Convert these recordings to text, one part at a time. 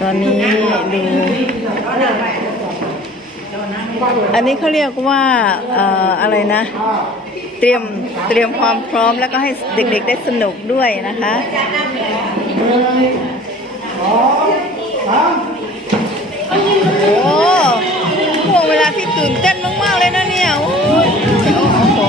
ตอนนี้ดูอันนี้เขาเรียกว่าเอ่ออะไรนะ เตรียมเตรียมความพร้อมแล้วก็ให้เด็กๆได้สนุกด้วยนะคะโอ้ห่วงเวลาที่ตื่นเต้นมากๆเลยนะเนี่ยโอ้ยโอ้โห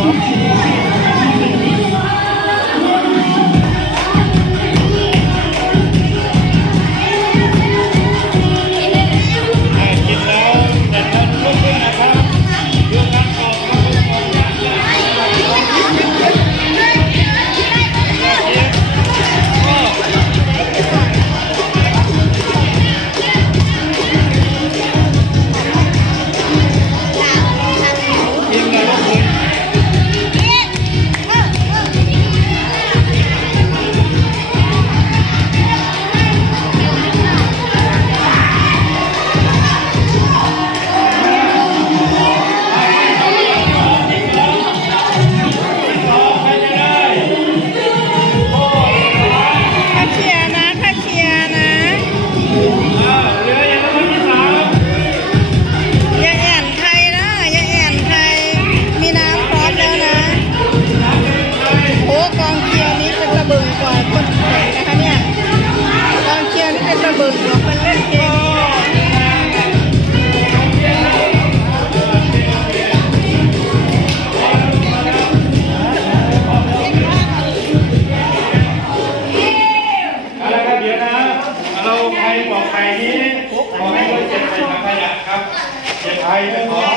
คนแข่งนะคะเนี่ยกองเชียร์นี่เป็นระเบิดหัวเป็นเล่นเกมใครบอกใครนี้บอกให้คนเจ็บใส่ถังขยะครับเจีาไทยไม่พอ